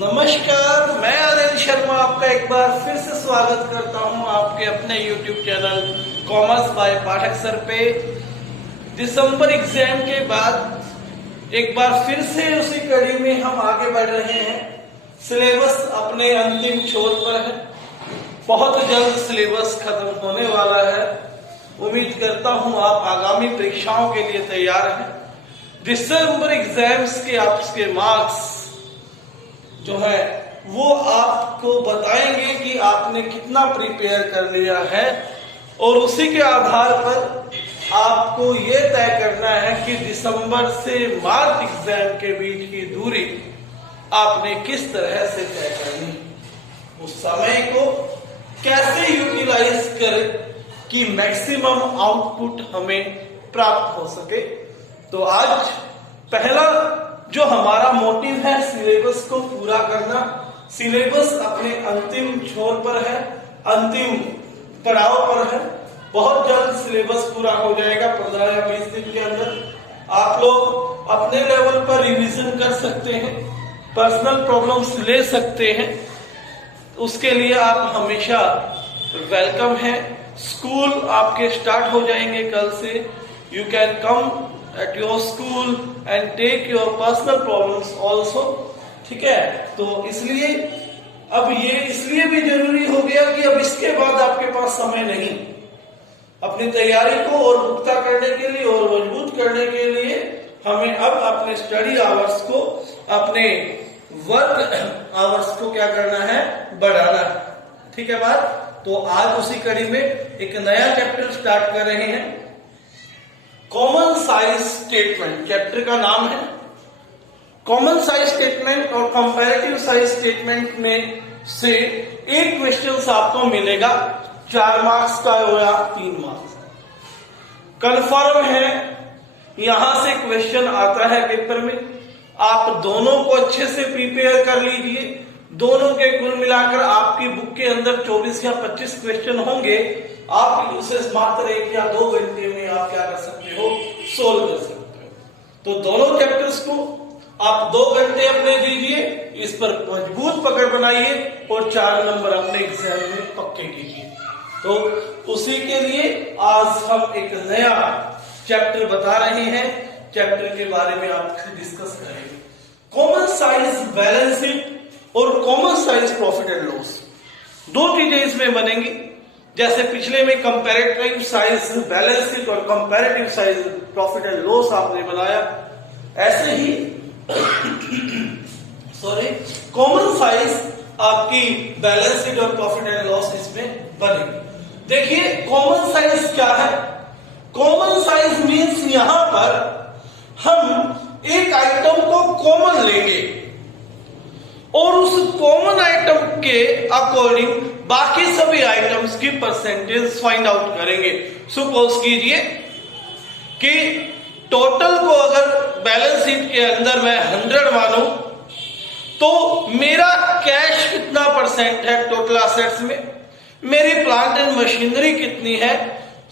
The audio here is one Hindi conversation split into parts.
नमस्कार, मैं अनिल शर्मा आपका एक बार फिर से स्वागत करता हूं आपके अपने YouTube channel commerce by Pathak sir पे। दिसंबर एग्जाम के बाद एक बार फिर से उसी कड़ी में हम आगे बढ़ रहे हैं। सिलेबस अपने अंतिम छोर पर है, बहुत जल्द सिलेबस खत्म होने वाला है। उम्मीद करता हूं आप आगामी परीक्षाओं के लिए तैयार हैं। दिसंबर एग्जाम्स के आपके मार्क्स जो है वो आपको बताएंगे कि आपने कितना प्रिपेयर कर लिया है, और उसी के आधार पर आपको ये तय करना है कि दिसंबर से मार्च एग्जाम के बीच की दूरी आपने किस तरह से तय करनी, उस समय को कैसे यूटिलाइज करें कि मैक्सिमम आउटपुट हमें प्राप्त हो सके। तो आज पहला जो हमारा मोटिव है सिलेबस को पूरा करना। सिलेबस अपने अंतिम छोर पर है, अंतिम पड़ाव पर है। बहुत जल्द सिलेबस पूरा हो जाएगा, 15 या 20 दिन के अंदर। आप लोग अपने लेवल पर रिवीजन कर सकते हैं, पर्सनल प्रॉब्लम्स ले सकते हैं, उसके लिए आप हमेशा वेलकम है। स्कूल आपके स्टार्ट हो जाएंगे कल से। You can come at your school and take your personal problems also, ठीक है। तो इसलिए अब ये इसलिए भी जरूरी हो गया कि अब इसके बाद आपके पास समय नहीं, अपनी तैयारी को और पुख्ता करने के लिए और मजबूत करने के लिए हमें अब अपने स्टडी आवर्स को, अपने वर्क आवर्स को क्या करना है, बढ़ाना है, ठीक है बात। तो आज उसी कड़ी में एक नया चैप्टर स्टार्ट कर रहे हैं, कॉमन साइज स्टेटमेंट। चैप्टर का नाम है कॉमन साइज स्टेटमेंट, और कंपैरेटिव साइज स्टेटमेंट में से एक क्वेश्चन आपको मिलेगा, 4 मार्क्स का या 3 मार्क्स। कंफर्म है यहां से क्वेश्चन आता है पेपर में। आप दोनों को अच्छे से प्रिपेयर कर लीजिए। दोनों के कुल मिलाकर आपकी बुक के अंदर 24 या 25 क्वेश्चन होंगे। आप उसे मात्र 1 या 2 घंटे में आप क्या कर सकते हो, सोल्व कर सकते हो। तो दोनों चैप्टर्स को आप 2 घंटे अपने दीजिए, इस पर मजबूत पकड़ बनाइए और 4 नंबर अपने एग्जाम में पक्के कीजिए। तो उसी के लिए आज हम एक नया चैप्टर बता रहे हैं। चैप्टर के बारे में आपसे डिस्कस करेंगे। कॉमन साइज बैलेंस शीट और common size profit and loss, 2 चीजें इसमें बनेंगी। जैसे पिछले में कंपैरेटिव साइज बैलेंस शीट और comparative size profit and loss आपने बनाया, ऐसे ही कॉमन साइज आपकी बैलेंस शीट और प्रॉफिट एंड लॉस इसमें बनेगी। देखिए कॉमन साइज क्या है। कॉमन साइज मींस यहां पर हम एक आइटम को कॉमन लेंगे और उस कॉमन आइटम के अकॉर्डिंग बाकी सभी आइटम्स की परसेंटेज फाइंड आउट करेंगे। सपोज कीजिए कि टोटल को अगर बैलेंस शीट के अंदर मैं 100 मानूं, तो मेरा कैश कितना परसेंट है टोटल असेट्स में, मेरी प्लांट एंड मशीनरी कितनी है।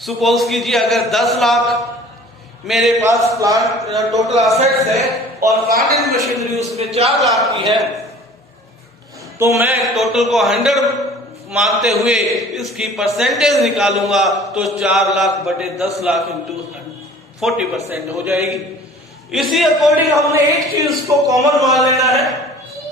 सपोज कीजिए अगर 10 लाख मेरे पास प्लांट टोटल असेट्स है और प्लांट एंड मशीनरी उसमें 4 लाख की है, तो मैं टोटल को 100 मानते हुए इसकी परसेंटेज निकालूंगा, तो 4 लाख बटे 10 लाख इंटू 40% हो जाएगी। इसी अकॉर्डिंग हमने एक चीज को कॉमन मान लेना है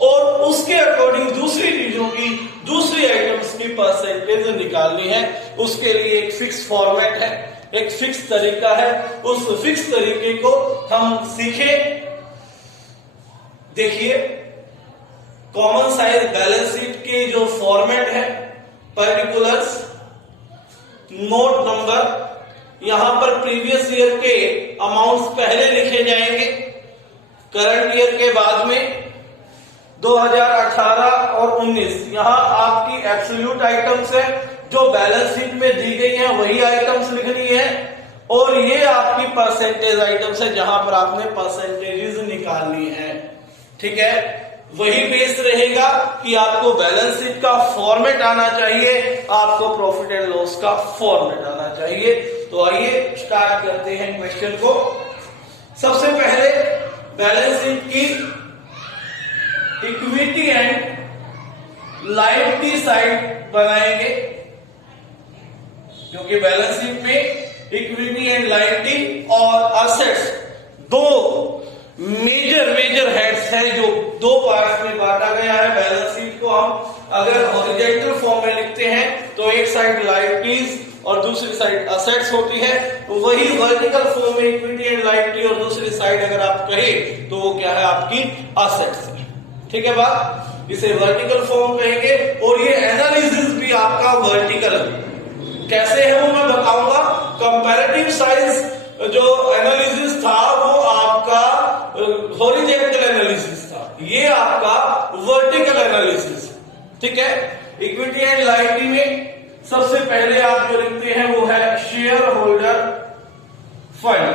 और उसके अकॉर्डिंग दूसरी चीजों की, दूसरी आइटम्स की परसेंटेज निकालनी है। उसके लिए एक फिक्स फॉर्मेट है, एक फिक्स तरीका है। उस फिक्स तरीके को हम सीखे। देखिए कॉमन साइज बैलेंस शीट के जो फॉर्मेट है, पर्टिकुलर्स, नोट नंबर, यहां पर प्रीवियस ईयर के अमाउंट्स पहले लिखे जाएंगे, करंट ईयर के बाद में 2018 और 19। यहां आपकी एब्सोल्यूट आइटम्स है जो बैलेंस शीट में दी गई है, वही आइटम्स लिखनी है, और ये आपकी परसेंटेज आइटम्स है जहां पर आपने परसेंटेजेस निकालनी है, ठीक है। वही बेस रहेगा कि आपको बैलेंस शीट का फॉर्मेट आना चाहिए, आपको प्रॉफिट एंड लॉस का फॉर्मेट आना चाहिए। तो आइए स्टार्ट करते हैं क्वेश्चन को। सबसे पहले बैलेंस शीट की इक्विटी एंड लायबिलिटी साइड बनाएंगे, क्योंकि बैलेंस शीट में इक्विटी एंड लायबिलिटी और असेट्स दो मेजर हेड्स है, जो दो पार्ट्स में बांटा गया है। बैलेंस शीट को हम अगर हॉरिजॉन्टल फॉर्म में लिखते हैं तो एक साइड लायबिलिटीज और दूसरी साइड असेट्स होती है, तो वही वर्टिकल फॉर्म में इक्विटी एंड लायबिलिटी और दूसरी साइड अगर आप कहें तो वो क्या है, आपकी असेट्स है। ठीक है बात, इसे वर्टिकल फॉर्म कहेंगे। और ये एनालिसिस भी आपका वर्टिकल कैसे है वो मैं बताऊंगा। कंपैरेटिव साइंस जो एनालिसिस था वो आपका हॉरिजॉन्टल एनालिसिस था, ये आपका वर्टिकल एनालिसिस। ठीक है, इक्विटी एंड लायबिलिटी में सबसे पहले आप जो लिखते हैं वो है share holder fund.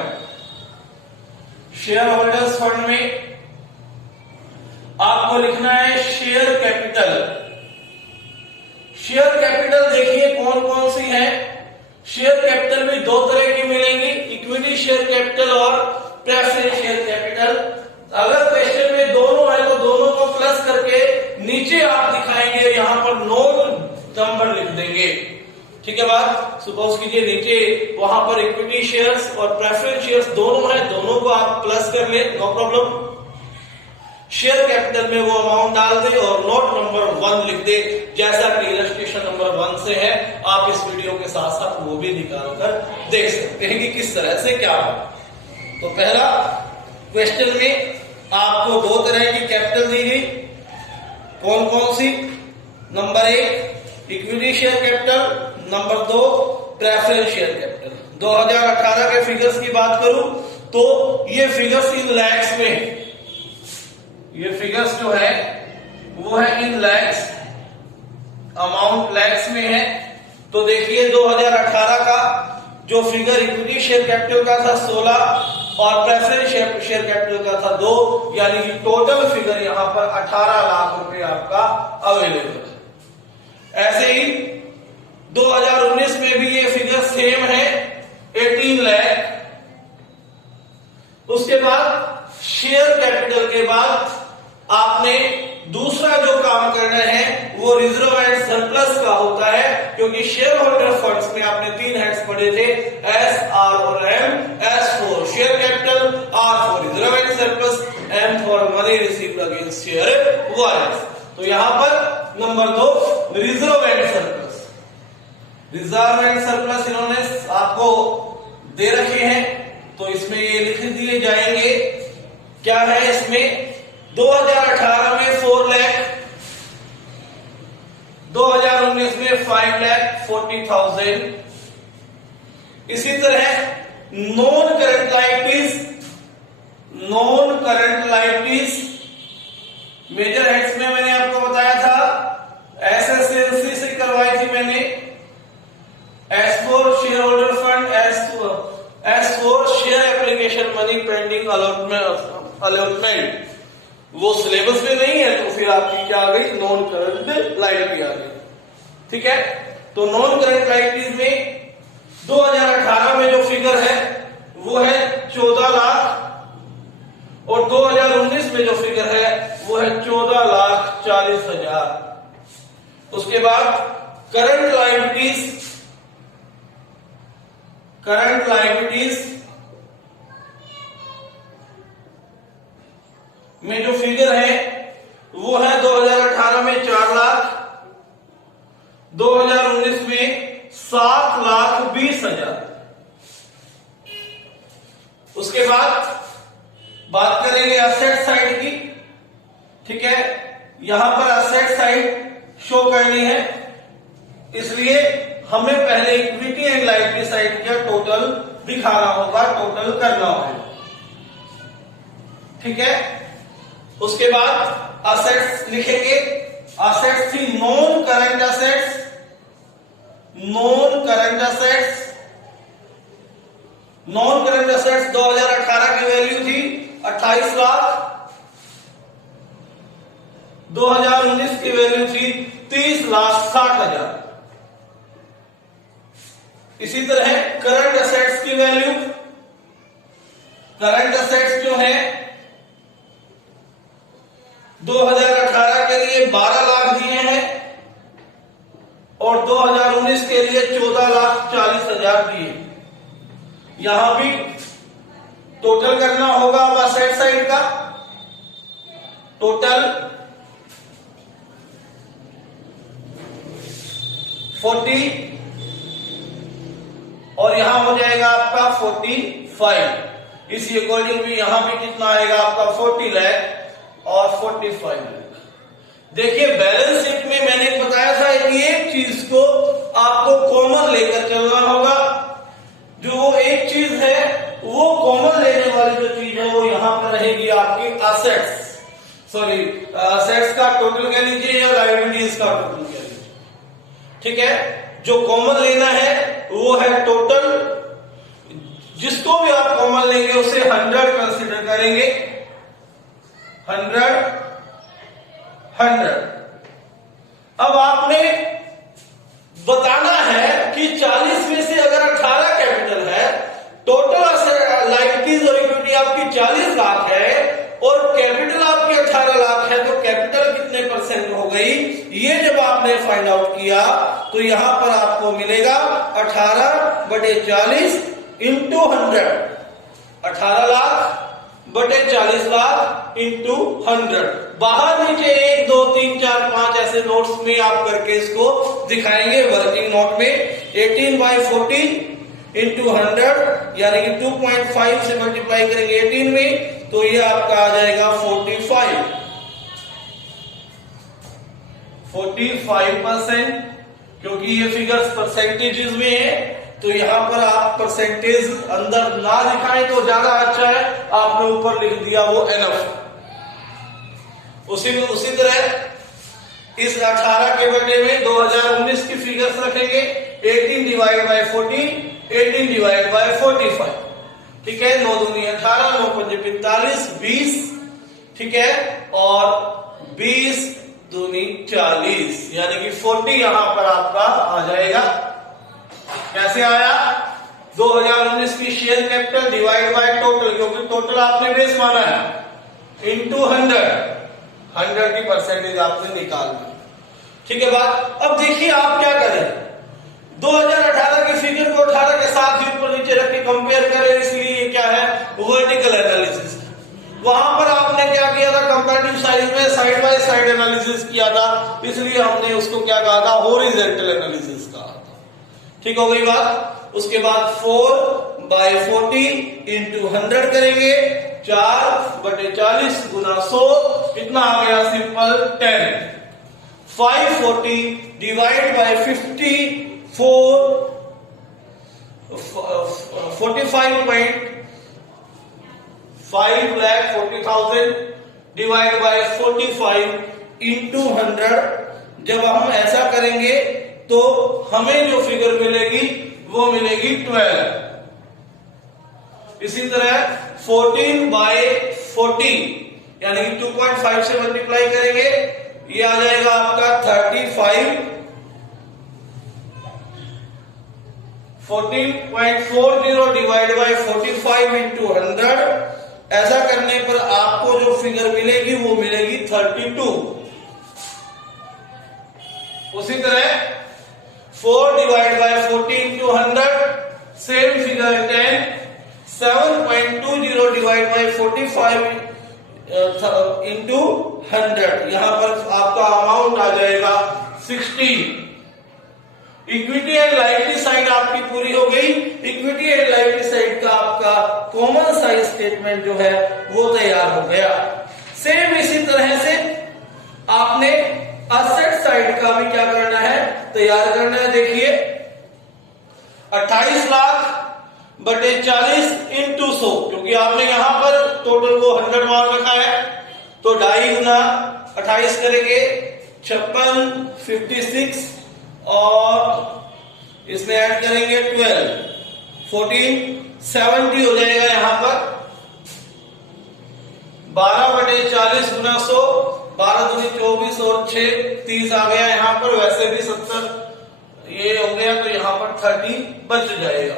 Share holders fund में आपको लिखना है शेयर कैपिटल। शेयर कैपिटल देखिए कौन कौन सी है। शेयर कैपिटल भी दो तरह की मिलेंगी, इक्विटी शेयर कैपिटल और प्रेफरेंस शेयर कैपिटल। अगर क्वेश्चन में दोनों है तो दोनों को प्लस करके नीचे आप दिखाएंगे, यहां पर नोट नंबर लिख देंगे। ठीक है बात, सपोज कीजिए नीचे वहां पर इक्विटी शेयर्स और प्रेफरेंस शेयर्स दोनों है, दोनों को आप प्लस कर ले, नो प्रॉब्लम। शेयर कैपिटल में वो अमाउंट डाल दे और नोट नंबर 1 लिख दे, जैसा कि इलस्ट्रेशन नंबर 1 से है। आप इस वीडियो के साथ साथ वो भी निकाल कर देख सकते हैं कि किस तरह से क्या हो। तो पहला क्वेश्चन में आपको दो तरह की कैपिटल दी गई, कौन कौन सी। Number 1 equity share capital, number 2 preference share capital. 2018 के फिगर्स की बात करूं तो ये फिगर्स इन लैक्स में, ये फिगर्स जो है वो है इन लैक्स, अमाउंट लैक्स में है। तो देखिए 2018 का जो फिगर इक्विटी शेयर कैपिटल का था 16 और प्रेफरेंस शेयर कैपिटल का था 2, यानी कि टोटल फिगर यहां पर 18 लाख रुपए आपका अवेलेबल है। ऐसे ही 2019 में भी ये फिगर सेम है 18 लाख। उसके बाद शेयर कैपिटल के बाद आपने दूसरा जो काम करना है वो रिजर्व एंड सरप्लस का होता है, क्योंकि शेयर होल्डर फंड्स में आपने 3 हेड्स पढ़े थे, एस, आर और M. S for share capital, R for reserve and surplus, M for money received against share warrants. तो यहां पर number 2 reserve and surplus. Reserve and surplus इन्होंने आपको दे रखे हैं, तो इसमें ये लिख दिए जाएंगे। क्या है इसमें, 2018 में 4 लाख, 2019 में 5,40,000। इसी तरह non current liabilities, non current liabilities major heads में मैंने आपको बताया था, एसएसएलसी से करवाई थी मैंने। S four share holder fund, S four share application money pending allotment, वो सिलेबस में नहीं है, तो फिर आपकी क्या आ गई, नॉन करंट लायबिलिटी आ गई। ठीक है, तो नॉन करंट लायबिलिटीज में 2018 में जो फिगर है वो है 14 लाख और 2019 में जो फिगर है वो है 14,40,000। उसके बाद करंट लायबिलिटीज, करंट लायबिलिटीज में जो फिगर है वो है 2018 में 4 लाख, 2019 में 7,20,000। उसके बाद बात करेंगे असेट साइड की। ठीक है, यहां पर असेट साइड शो करनी है, इसलिए हमें पहले इक्विटी एंड लायबिलिटी साइड का टोटल दिखाना होगा, टोटल करना होगा। ठीक है, उसके बाद असेट्स लिखेंगे। असेट्स थी non current assets, non current assets, non current assets 2018 की वैल्यू थी 28 लाख, 2019 की वैल्यू थी 30,60,000। इसी तरह करंट असेट्स की वैल्यू, करंट असेट्स जो है 2018 12 लाख दिए हैं और 2019 के लिए 14,40,000 दिए। यहां भी टोटल करना होगा अब असेट साइड का। टोटल 40 और यहां हो जाएगा आपका 45। इसी अकॉर्डिंग भी यहां भी कितना आएगा आपका 40 लाख और 45 लाख। देखिए बैलेंस शीट में मैंने बताया था कि एक चीज को आपको कॉमन लेकर चलना होगा। जो वो एक चीज है वो कॉमन लेने वाली जो चीज है वो यहां पर रहेगी आपकी असेट्स, सॉरी असेट्स का टोटल कह लीजिए या लायबिलिटीज का टोटल कह लीजिए। ठीक है, जो कॉमन लेना है वो है टोटल। जिसको भी आप कॉमन लेंगे उसे 100 कंसीडर करेंगे। 100। अब आपने बताना है कि 40 में से अगर 18 कैपिटल है, टोटल लायबिलिटीज और इक्विटी आपकी 40 लाख है और कैपिटल आपकी 18 लाख है, तो कैपिटल कितने परसेंट हो गई, ये जब आपने फाइंड आउट किया तो यहां पर आपको मिलेगा 18/40 इंटू 100। 18 लाख बटे 40 लाख इंटू 100। बाहर नीचे 1 2 3 4 5 ऐसे नोट्स में आप करके इसको दिखाएंगे वर्किंग नोट में। 18/40 इंटू 100 यानी कि 2.5 से मल्टीप्लाई करेंगे 18 में तो ये आपका आ जाएगा 45%। क्योंकि ये फिगर्स परसेंटेजेस में है तो यहां पर आप परसेंटेज अंदर ना दिखाएं तो ज्यादा अच्छा है। आपने ऊपर लिख दिया वो एनफ। उसी तरह इस 18 के बटे में 2019 की फिगर्स रखेंगे। 18 डिवाइड बाय 40, 18 डिवाइड बाय 45। ठीक है, 9 दूनी 18, 9 पंजे 45, 20। ठीक है, और 20 दूनी 40 यानी कि 40 यहां पर आपका आ जाएगा। कैसे आया? 2019 की share capital divide by total, क्योंकि टोटल आपने बेस माना है, इंटू 100 की परसेंटेज आपने निकालना। ठीक है बात। अब देखिए आप क्या करें, 2018 की फिगर को 18 के साथ ही ऊपर नीचे रख के कंपेयर करें, इसलिए ये क्या है वर्टिकल एनालिसिस। वहां पर आपने क्या किया था, कंपैरेटिव साइड में साइड बाय साइड एनालिसिस किया था, इसलिए हमने उसको क्या कहा था, हॉरिजॉन्टल एनालिसिस कहा था। ठीक हो गई बात। उसके बाद 4/40 इंटू 100 करेंगे, 4/40 गुना 100 कितना आ गया, simple 10। 540 divide by 50, 45,40,000 divide by 45 into 100। जब हम ऐसा करेंगे तो हमें जो फिगर मिलेगी वो मिलेगी 12। इसी तरह 14/40 यानी कि 2.5 से मल्टीप्लाई करेंगे, ये आ जाएगा आपका 35। 14.40 डिवाइड बाय 45 इंटू 100। ऐसा करने पर आपको जो फिगर मिलेगी वो मिलेगी 32। उसी तरह 4 divide by 40 into 100, same figure 10। 7.20 divide by 45 into 100, यहां पर आपका अमाउंट आ जाएगा 16। इक्विटी एंड लायबिलिटी साइड आपकी पूरी हो गई। इक्विटी एंड लायबिलिटी साइड का आपका कॉमन साइज स्टेटमेंट जो है वो तैयार हो गया। सेम इसी तरह से आपने असेट साइड का भी क्या करना है, तैयार करना है। देखिए 28 लाख बटे 40 इंटू 100, क्योंकि आपने यहां पर टोटल को 100 मान रखा है तो 2.5 गुना 28 करेंगे 56, 56 और इसमें ऐड करेंगे 12, 14, 70 हो जाएगा यहां पर। 12/40 गुना 100, 12 दूनी 24 और 6 30 आ गया यहां पर। वैसे भी 70 ये हो गया तो यहां पर 30 बच जाएगा।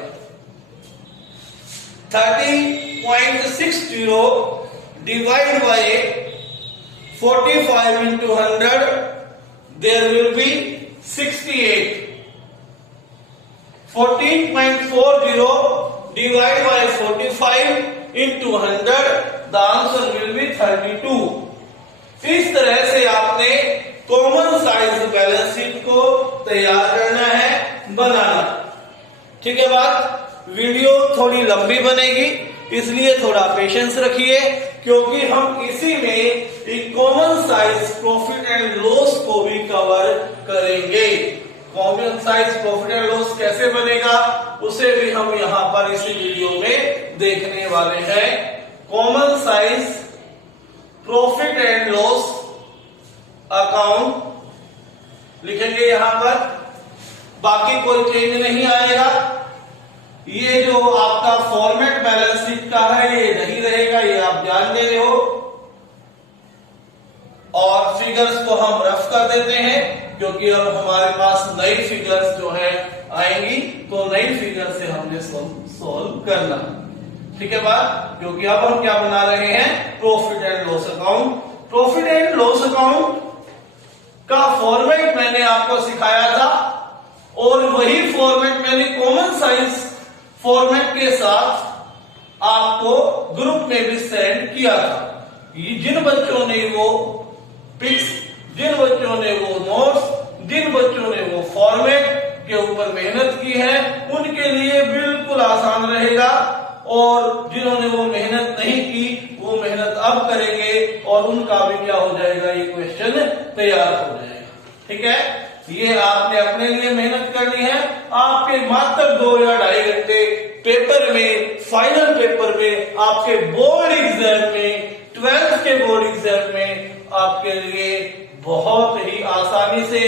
30.60 divide by 45 into 100, there will be 68. 14.40 divided by 45 into 100, the answer will be 32. इस तरह से आपने कॉमन साइज बैलेंस शीट को तैयार करना है, बनाना। ठीक है बात। वीडियो थोड़ी लंबी बनेगी, इसलिए थोड़ा पेशेंस रखिए, क्योंकि हम इसी में एक common size profit and loss को भी कवर करेंगे। Common size profit and loss कैसे बनेगा उसे भी हम यहां पर इसी वीडियो में देखने वाले हैं। Common size profit and loss account लिखेंगे यहां पर, बाकी कोई चेंज नहीं आएगा। ये जो आपका फॉर्मेट बैलेंस शीट का है ये नहीं रहेगा, ये आप जान गए हो। और फिगर्स को हम रफ कर देते हैं, क्योंकि अब हमारे पास नई फिगर्स जो है आएंगी, तो नई फिगर से हमने सॉल्व करना। ठीक है बात। क्योंकि अब हम क्या बना रहे हैं, profit and loss account. Profit and loss account का फॉर्मेट मैंने आपको सिखाया था, और वही फॉर्मेट मैंने कॉमन साइज फॉर्मेट के साथ आपको ग्रुप में भी सेंड किया था। जिन बच्चों ने वो पिक्स, जिन बच्चों ने वो नोट्स, जिन बच्चों ने वो फॉर्मेट के ऊपर मेहनत की है, उनके लिए बिल्कुल आसान रहेगा। और जिन्होंने वो मेहनत नहीं की, वो मेहनत अब करेंगे और उनका भी क्या हो जाएगा, ये क्वेश्चन तैयार हो जाएगा। ठीक है। ये आपने अपने लिए मेहनत करनी है। आपके मात्र 2 या 2.5 घंटे पेपर में, फाइनल पेपर में, आपके बोर्ड एग्जाम में, 12th के बोर्ड एग्जाम में आपके लिए बहुत ही आसानी से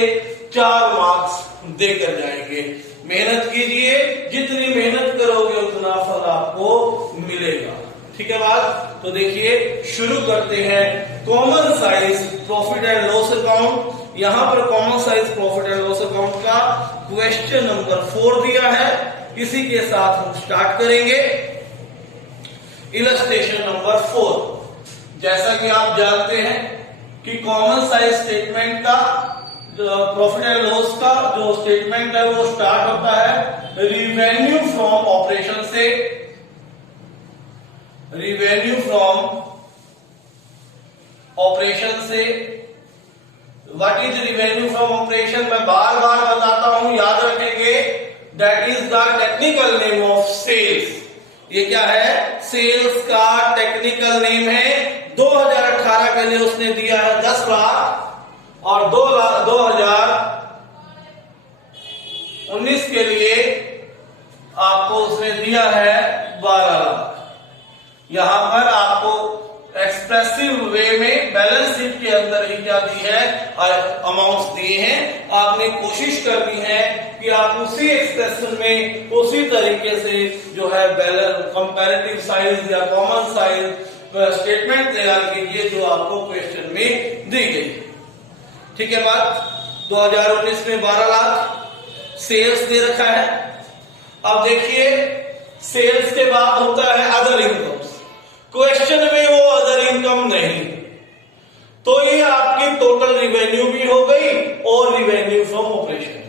4 मार्क्स देकर जाएंगे। मेहनत कीजिए, जितनी मेहनत करोगे उतना फल आपको मिलेगा। ठीक है बात। तो देखिए शुरू करते हैं common size profit and loss account. यहां पर common size profit and loss account का क्वेश्चन नंबर 4 दिया है, इसी के साथ हम स्टार्ट करेंगे। Illustration number 4। जैसा कि आप जानते हैं कि कॉमन साइज स्टेटमेंट का, प्रॉफिट एंड लॉस का जो स्टेटमेंट है वो स्टार्ट होता है रिवेन्यू फ्रॉम ऑपरेशन से। रिवेन्यू फ्रॉम ऑपरेशन से। What is revenue from operation, मैं बार बार बताता हूं, याद रखेंगे। That is the technical name of sales. ये क्या है, सेल्स का टेक्निकल नेम है। 2018 के लिए उसने दिया है 10 लाख और 2019 के लिए आपको उसने दिया है 12 लाख। यहां पर आपको एक्सप्रेसिव वे में बैलेंस शीट के अंदर ही क्या दी है, अमाउंट्स दिए हैं। आपने कोशिश करनी है कि आप उसी एक्सप्रेशन में उसी तरीके से जो है बैलेंस कंपैरेटिव साइज या कॉमन साइज स्टेटमेंट तैयार कीजिए जो आपको क्वेश्चन में दी गई। ठीक है बात। 2019 में 12 लाख सेल्स दे रखा है। अब देखिए सेल्स के बाद होता है अदर इनकम्स। क्वेश्चन में वो अदर इनकम नहीं, तो ये आपकी टोटल रिवेन्यू भी हो गई और रिवेन्यू फ्रॉम ऑपरेशन।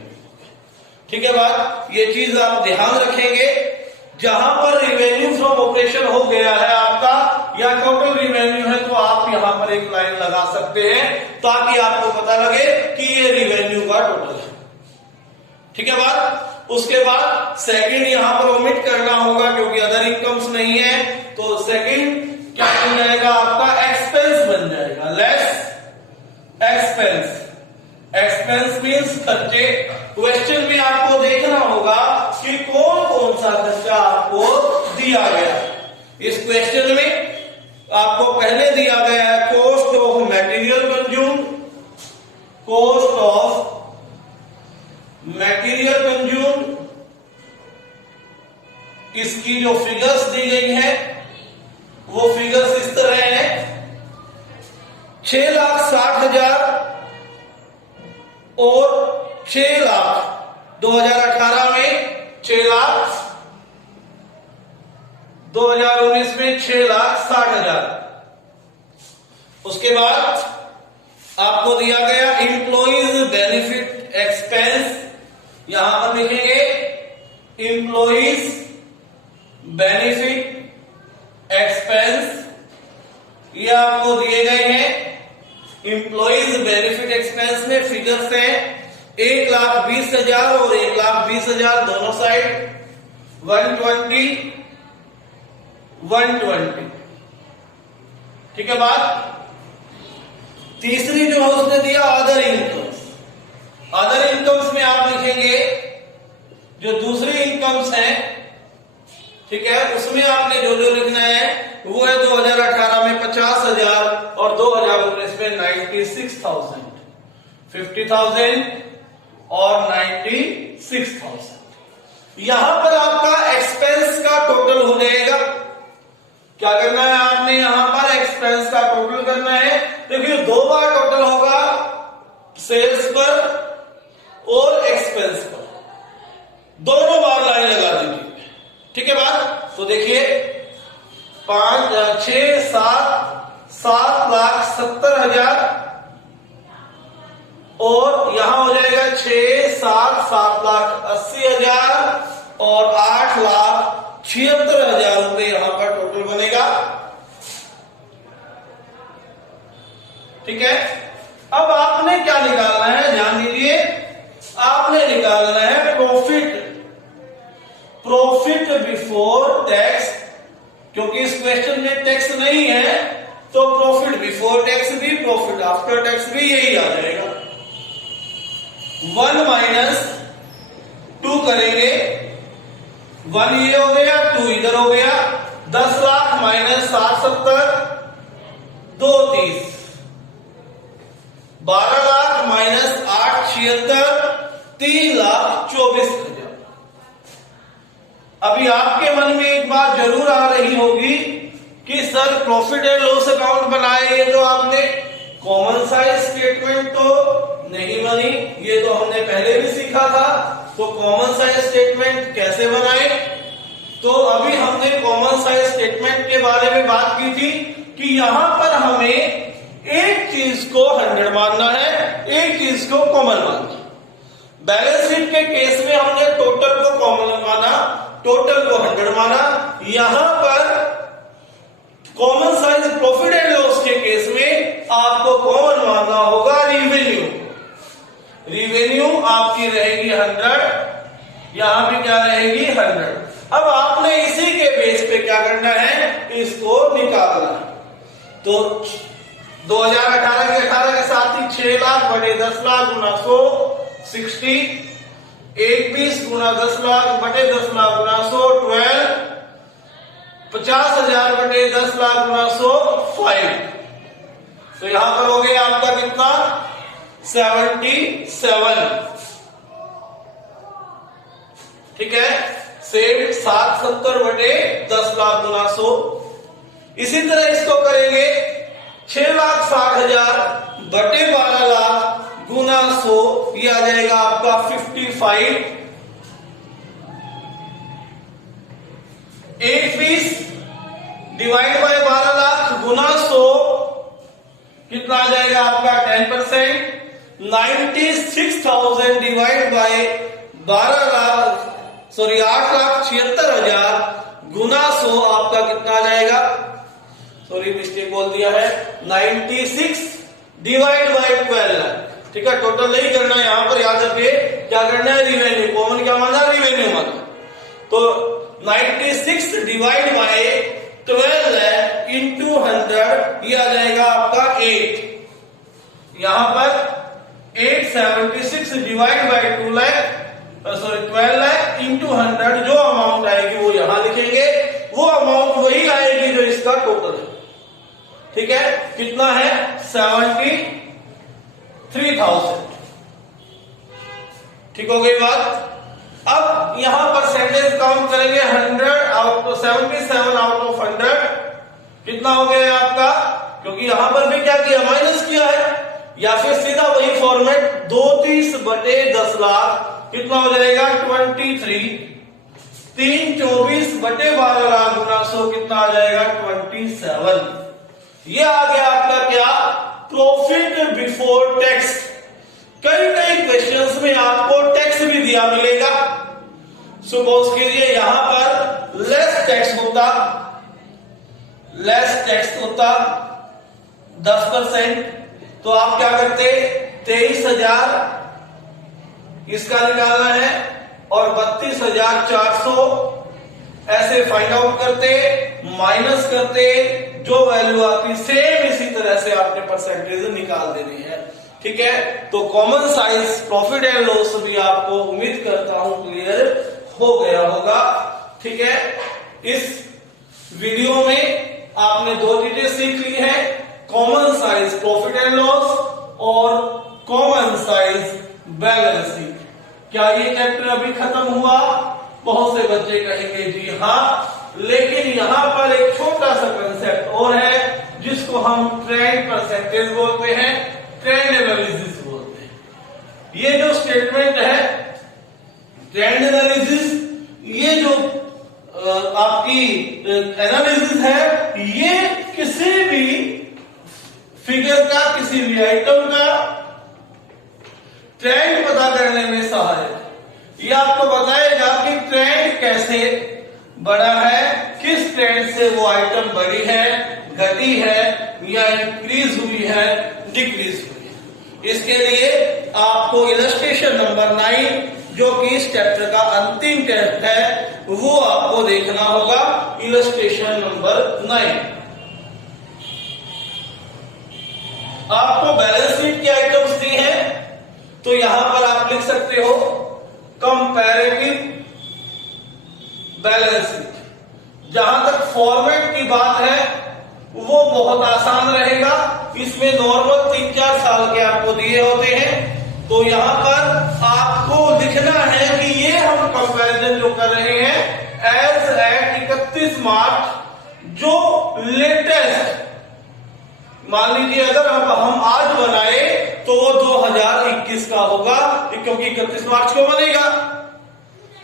ठीक है बात। ये चीज आप ध्यान रखेंगे। जहां पर रिवेन्यू फ्रॉम ऑपरेशन हो गया है आपका या टोटल रिवेन्यू है, तो आप यहां पर एक लाइन लगा सकते हैं ताकि आपको पता लगे कि ये रिवेन्यू का टोटल है। ठीक है बात। उसके बाद सेकंड यहां पर ओमिट करना होगा क्योंकि अदर इनकम्स नहीं है, तो सेकंड क्या बन जाएगा आपका, एक्सपेंस बन जाएगा। Less expense. एक्सपेंस मीन्स खर्चे। क्वेश्चन में आपको देखना होगा कि कौन कौन सा खर्चा आपको दिया गया। इस क्वेश्चन में आपको पहले दिया गया है cost of material consume, cost of material consume. इसकी जो फिगर्स दी गई है वो फिगर्स इस तरह है, 6,60,000 और 6 लाख। 2018 में 6 लाख, 2019 में 6,60,000। उसके बाद आपको दिया गया एम्प्लॉइज बेनिफिट एक्सपेंस, यहां पर लिखेंगे एम्प्लॉइज बेनिफिट एक्सपेंस, ये आपको दिए गए हैं। एम्प्लॉइज बेनिफिट एक्सपेंस में फिगर्स हैं 1,20,000 और 1,20,000 दोनों साइड, 120 120। ठीक है बात। तीसरी जो है उसने दिया अदर इनकम्स। अदर इनकम्स में आप लिखेंगे जो दूसरी इनकम्स हैं, ठीक है, उसमें आपने जो जो लिखना है वो है 2018 में 50,000 और 2019 में 96,000, 50,000 और 96,000। यहां पर आपका एक्सपेंस का टोटल हो जाएगा। क्या करना है आपने यहां पर एक्सपेंस का टोटल करना है। देखिए 2 बार टोटल होगा, सेल्स पर और एक्सपेंस पर, दोनों बार लाइन लगा दीजिए। ठीक है बात। तो देखिए 5 6 7,70,000 और यहां हो जाएगा 6 7,80,000 और 8,76,000 रुपए यहां पर टोटल बनेगा। ठीक है। अब आपने क्या निकालना है, ध्यान दीजिए, आपने निकालना है प्रॉफिट, प्रॉफिट बिफोर टैक्स, क्योंकि इस क्वेश्चन में टैक्स नहीं है तो प्रॉफिट बिफोर टैक्स भी प्रॉफिट आफ्टर टैक्स भी यही आ जाएगा। 1 माइनस 2 करेंगे, 1 ये हो गया, 2 इधर हो गया, 10 लाख माइनस 770, 2 30, 12 लाख माइनस 876, 3,24,000। अभी आपके मन में एक बात जरूर आ रही होगी कि sir profit and loss account बनाए, ये तो आपने कॉमन साइज स्टेटमेंट तो नहीं बनी, ये तो हमने पहले भी सीखा था। तो कॉमन साइज स्टेटमेंट कैसे बनाए, तो अभी हमने कॉमन साइज स्टेटमेंट के बारे में बात की थी कि यहां पर हमें एक चीज को 100 मानना है, एक चीज को कॉमन मानना है। बैलेंस शीट के केस में हमने टोटल को कॉमन माना, टोटल को 100 माना। यहां पर common size profit and loss के केस में आपको कॉमन मानना होगा रिवेन्यू। रिवेन्यू आपकी रहेगी 100, यहां भी क्या रहेगी 100। अब आपने इसी के बेस पे क्या करना है, इसको निकालना है। तो 2018 के साथ ही 6 लाख बटे 10 लाख गुना 100 60, 21 गुना 10 लाख बटे 10 लाख गुना 100 12, 50,000 बटे 10 लाख गुना 100 5। तो यहां पर हो गया आपका कितना 77। ठीक है, सेठ 770 बटे 10 लाख गुना 100। इसी तरह इसको करेंगे 6,60,000 बटे 12 लाख गुना 100, ये आ जाएगा आपका 55। 21 डिवाइड बाय 12 लाख गुना 100 कितना आ जाएगा आपका 10%। 96,000 डिवाइड बाय 12 लाख 8,76,000 गुना 100 आपका कितना आ जाएगा, सॉरी मिस्टेक बोल दिया है, 96 डिवाइड बाय 12 लाख। ठीक है, टोटल नहीं करना है यहां पर, याद रखिए क्या करना है, रिवेन्यू। कॉमन क्या माना, रिवेन्यू माना। तो 96 डिवाइड बाय 12 लाख इंटू 100, ये आ जाएगा आपका 8। यहां पर 876 डिवाइड बाय 12 लाख इंटू 100, जो अमाउंट आएगी वो यहां लिखेंगे, वो अमाउंट वही आएगी जो इसका टोटल है। ठीक है, कितना है 73,000। ठीक हो गई बात। अब यहां परसेंटेज काउंट करेंगे 100 आउट ऑफ 77 आउट ऑफ 100 कितना हो गया आपका, क्योंकि यहां पर भी क्या किया, माइनस किया है, या फिर सीधा वही फॉर्मेट 230 बटे 10 लाख कितना हो जाएगा 23। 324 बटे 12 लाख गुना 100 कितना आ जाएगा 27। ये आ गया आपका क्या, प्रॉफिट बिफोर बिफोर टैक्स। कई कई क्वेश्चंस में आपको टैक्स भी दिया मिलेगा। सपोज कीजिए यहां पर लेस टैक्स होता 10%, तो आप क्या करते, 23,000 इसका निकालना है और 32,400 ऐसे फाइंड आउट करते, माइनस करते, जो वैल्यू आती सेम इसी तरह से आपने परसेंटेज निकाल देनी है। ठीक है, तो common size profit and loss भी आपको उम्मीद करता हूं क्लियर हो गया होगा। ठीक है, इस वीडियो में आपने दो चीजें सीख ली है, common size profit and loss और कॉमन साइज बैलेंस शीट। क्या ये चैप्टर अभी खत्म हुआ? बहुत से बच्चे कहेंगे जी हाँ, लेकिन यहां पर एक छोटा सा कंसेप्ट और है जिसको हम ट्रेंड परसेंटेज बोलते हैं, ट्रेंड एनालिसिस बोलते हैं। ये जो स्टेटमेंट है ट्रेंड एनालिसिस, ये जो आपकी एनालिसिस है, ये किसी भी फिगर का, किसी भी आइटम का ट्रेंड पता करने में सहायक है। ये आपको बताएगा कि ट्रेंड कैसे बढ़ा है, किस ट्रेंड से वो आइटम बढ़ी है, घटी है या इंक्रीज हुई है, डिक्रीज हुई है। इसके लिए आपको इलस्ट्रेशन नंबर 9 जो कि इस चैप्टर का अंतिम टेस्ट है वो आपको देखना होगा। इलस्ट्रेशन नंबर 9 आपको बैलेंस शीट के आइटम्स दी हैं, तो यहां पर आप लिख सकते हो कंपैरेटिव बैलेंस शीट। जहां तक फॉर्मेट की बात है वो बहुत आसान रहेगा, इसमें नॉर्मल 3-4 साल के आपको दिए होते हैं। तो यहां पर आपको लिखना है कि ये हम कंपैरिजन जो कर रहे हैं एज एट 31 मार्च, जो लेटेस्ट, मान लीजिए अगर हम आज बनाए तो वो 2021 का होगा, क्योंकि 31 मार्च को बनेगा।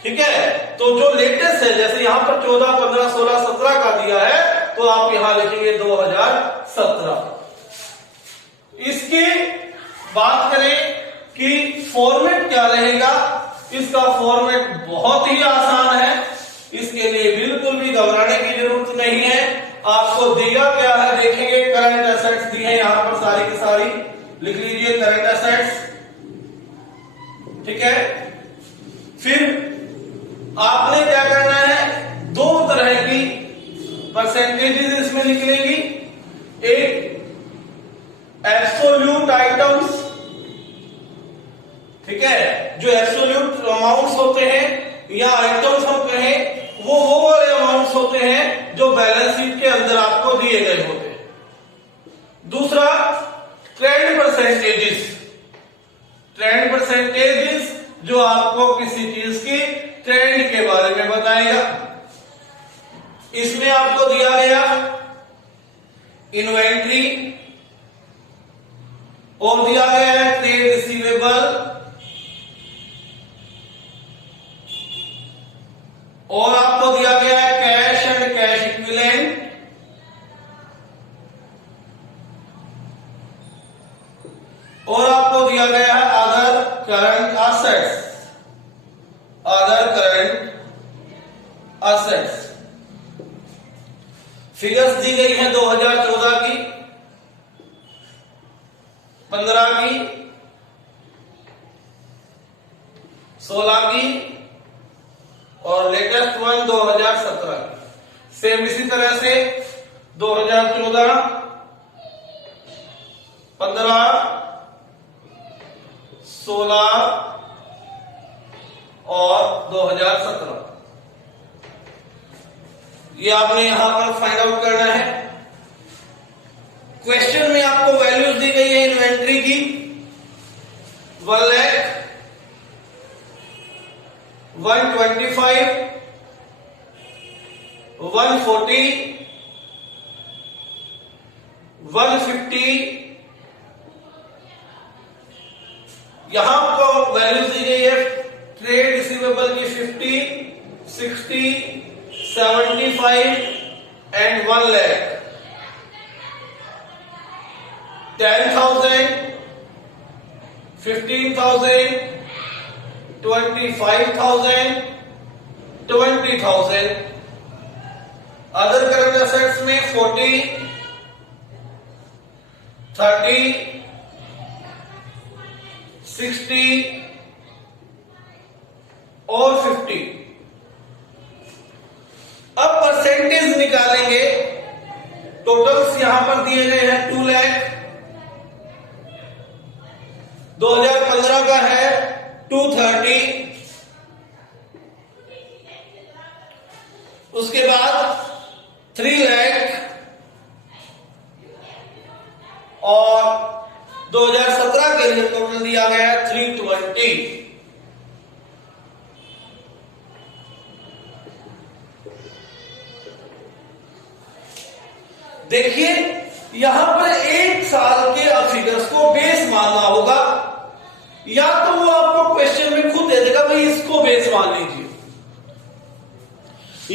ठीक है, तो जो लेटेस्ट है, जैसे यहां पर 14, 15, 16, 17 का दिया है, तो आप यहां लिखेंगे 2017। इसकी बात करें कि फॉर्मेट क्या रहेगा, इसका फॉर्मेट बहुत ही आसान है, इसके लिए बिल्कुल भी घबराने की जरूरत नहीं है। आपको दिया क्या है देखेंगे, करंट एसेट्स दी है यहां पर सारी की सारी, लिख लीजिए करंट एसेट्स। ठीक है, फिर आपने क्या करना है, दो तरह की परसेंटेजेस इसमें निकलेगी, एक एब्सोल्यूट आइटम्स, ठीक है, जो एब्सोल्यूट अमाउंट्स होते हैं या आइटम्स हम कहें, वो वाले अमाउंट्स होते हैं जो बैलेंस शीट के अंदर आपको दिए गए होते हैं। दूसरा ट्रेंड परसेंटेजेस जो आपको किसी चीज की ट्रेंड के बारे में बताएगा। इसमें आपको दिया गया इन्वेंट्री और दिया गया है ट्रेड रिसीवेबल और आपको दिया गया है कैश एंड कैश इक्विवेलेंट और आपको दिया गया है अदर करंट असेट्स। फिगर्स दी गई है 2014 की, 15 की, 16 की और लेटेस्ट वन 2017 की। सेम इसी तरह से 2014, 15, 16 और 2017 ये आपने यहां पर फाइंड आउट करना है। क्वेश्चन में आपको वैल्यूज दी गई है इन्वेंट्री की 1 लाख, 125, 140, 150, यहां आपको वैल्यूज दी गई है ट्रेड रिसीवेबल की 50, 60, 75 and 1 lakh, 10,000, 15,000, 25,000, 20,000. Other current assets में 40, 30, 60 और 50. अब परसेंटेज निकालेंगे. टोटल्स यहां पर दिए गए हैं 2 लाख. 2015 का है 230. उसके बाद 3 लाख और 2017 के लिए टोटल दिया गया है 320. देखिए यहां पर एक साल के फिगर्स को बेस मानना होगा, या तो वो आपको क्वेश्चन में खुद दे देगा भाई इसको बेस मान लीजिए.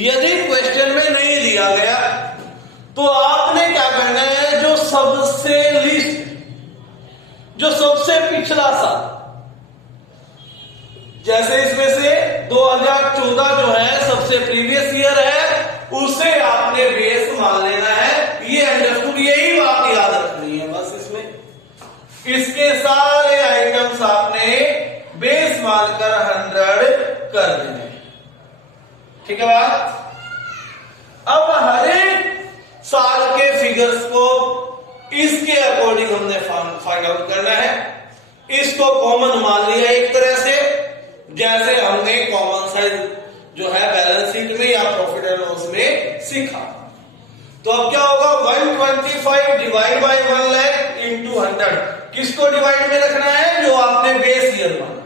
यदि क्वेश्चन में नहीं दिया गया तो आपने क्या करना है, जो सबसे लिस्ट, जो सबसे पिछला साल, जैसे इसमें से 2014 जो है सबसे प्रीवियस ईयर है, उसे आपने बेस मान लेना है. ये अंडरस्टूड, यही बात याद रखनी है बस. इसमें इसके सारे आइटम्स आपने बेस मानकर 100 कर देने. ठीक है बात. अब हर एक साल के फिगर्स को इसके अकॉर्डिंग हमने फाइंड आउट करना है. इसको कॉमन मान लिया एक तरह से, जैसे हमने कॉमन साइज जो है बैलेंस शीट में या प्रॉफिट एंड लॉस में सीखा. तो अब क्या होगा, 125 डिवाइड बाय 1 लाख इंटू 100. किसको डिवाइड में रखना है, जो आपने बेस ईयर माना.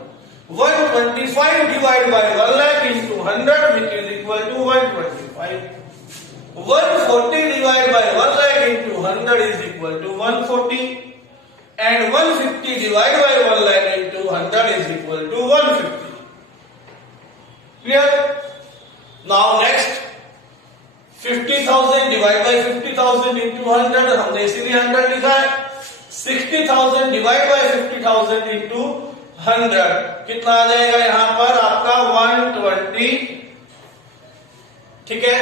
125 divide by 1 lakh into 100 which is equal to 125. 140 divide by 1 lakh into 100 is equal to 140. And 150 divide by 1 lakh into 100 is equal to 150. Clear. Now next 50,000 divide by 50,000 into 100, हमने इसीलिए 100 लिखा है. 60,000 डिवाइड बाय 50,000 इंटू 100 कितना आ जाएगा यहां पर आपका 120. ठीक है.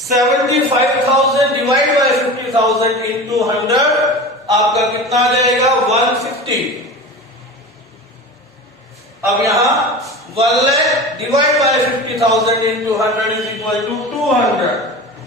75,000 डिवाइड बाय 50,000 इंटू 100 आपका कितना आ जाएगा 150. अब यहां 1 lakh divide by 50,000 into 100 is equal to 200.